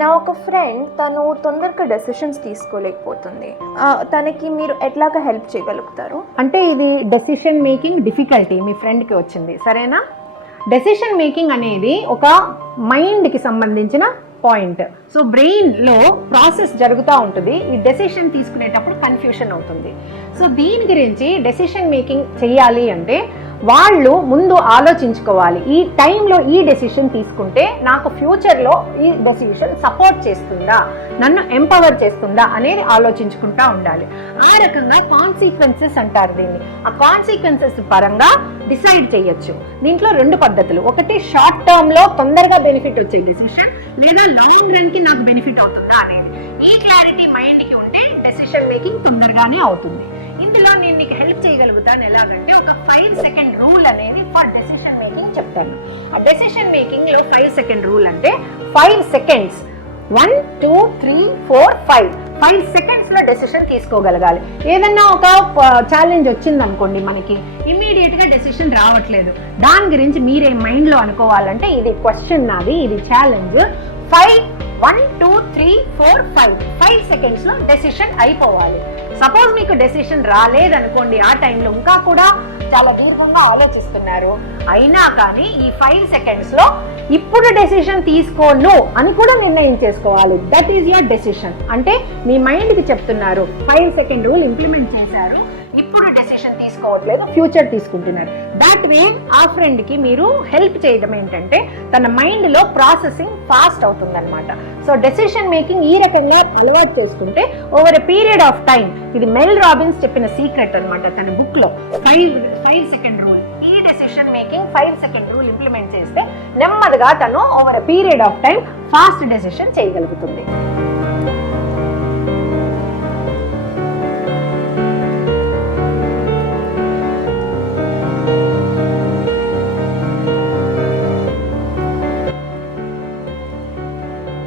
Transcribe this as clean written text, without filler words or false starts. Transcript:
నా ఒక ఫ్రెండ్ తను తొందరగా డెసిషన్స్ తీసుకోలేకపోతుంది. తనకి మీరు ఎట్లాగా హెల్ప్ చేయగలుగుతారు? అంటే ఇది డెసిషన్ మేకింగ్ డిఫికల్టీ మీ ఫ్రెండ్కి వచ్చింది, సరేనా? డెసిషన్ మేకింగ్ అనేది ఒక మైండ్కి సంబంధించిన పాయింట్. సో బ్రెయిన్లో ప్రాసెస్ జరుగుతూ ఉంటుంది. ఈ డెసిషన్ తీసుకునేటప్పుడు కన్ఫ్యూషన్ అవుతుంది. సో దీని గురించి డెసిషన్ మేకింగ్ చేయాలి అంటే వాళ్ళు ముందు ఆలోచించుకోవాలి, ఈ టైంలో ఈ డెసిషన్ తీసుకుంటే నాకు ఫ్యూచర్లో ఈ డెసిషన్ సపోర్ట్ చేస్తుందా, నన్ను ఎంపవర్ చేస్తుందా అనేది ఆలోచించుకుంటా ఉండాలి. ఆ రకంగా కాన్సిక్వెన్సెస్ అంటారు దీన్ని. ఆ కాన్సిక్వెన్సెస్ పరంగా డిసైడ్ చేయొచ్చు. దీంట్లో 2 పద్ధతులు. ఒకటి షార్ట్ టర్మ్లో తొందరగా బెనిఫిట్ వచ్చే డెసిషన్, లేదా లాంగ్ రన్కి నాకు బెనిఫిట్ అవుతుందా అనేది. ఈ క్లారిటీ మైండ్కి ఉంటే డెసిషన్ మేకింగ్ తొందరగానే అవుతుంది. ఇందులో నేను నీకు హెల్ప్ చేయగలుగుతాను. ఎలాగంటే ఒక 5 సెకండ్ రూల్ అనేది ఫర్ డెసిషన్ మేకింగ్ చెప్తాను. ఆ డెసిషన్ మేకింగ్ లో 5 సెకండ్ రూల్ అంటే 5 సెకండ్స్ 1 2 3 4 5 సెకండ్స్ లో డెసిషన్ తీసుకోగలగాలి. ఏదన్నా ఒక ఛాలెంజ్ వచ్చింది అనుకోండి, మనకి ఇమీడియట్ గా డెసిషన్ రావట్లేదు, దాని గురించి మీరే మైండ్ లో అనుకోవాలంటే ఇది క్వశ్చన్ నాది, ఇది ఛాలెంజ్. 1 2 3 4 5 సెకండ్స్ లో డెసిషన్ అయిపోవాలి. సపోజ్ మీకు డెసిషన్ రాలేదనుకోండి, ఆ టైంలో ఇంకా కూడా చాలా దీర్ఘంగా ఆలోచిస్తున్నారు, అయినా కానీ ఈ 5 సెకండ్స్ లో ఇప్పుడు డెసిషన్ తీసుకోను అని కూడా నిర్ణయం చేసుకోవాలి. That is your decision. అంటే మీ మైండ్కి చెప్తున్నారు 5 సెకండ్ రూల్ ఇంప్లిమెంట్ చేశారు, ఇప్పుడు డెసిషన్ తీసుకోవట్లేదు, ఫ్యూచర్ తీసుకుంటున్నారు. దట్ వే ఆ ఫ్రెండ్కి మీరు హెల్ప్ చేయడం ఏంటంటే తన మైండ్లో ప్రాసెసింగ్ ఫాస్ట్ అవుతుందన్నమాట. సో డెసిషన్ మేకింగ్ ఈ రకంగా అలవాటు చేసుకుంటే over a period of time, ఇది మెల్ రాబిన్స్ చెప్పిన సీక్రెట్ అనమాట తన బుక్లో, 5 సెకండ్ రూల్. ఈ decision making 5 second rule implement చేస్తే నెమ్మదిగా తను over a period of time fast decision చేయగలుగుతుంది.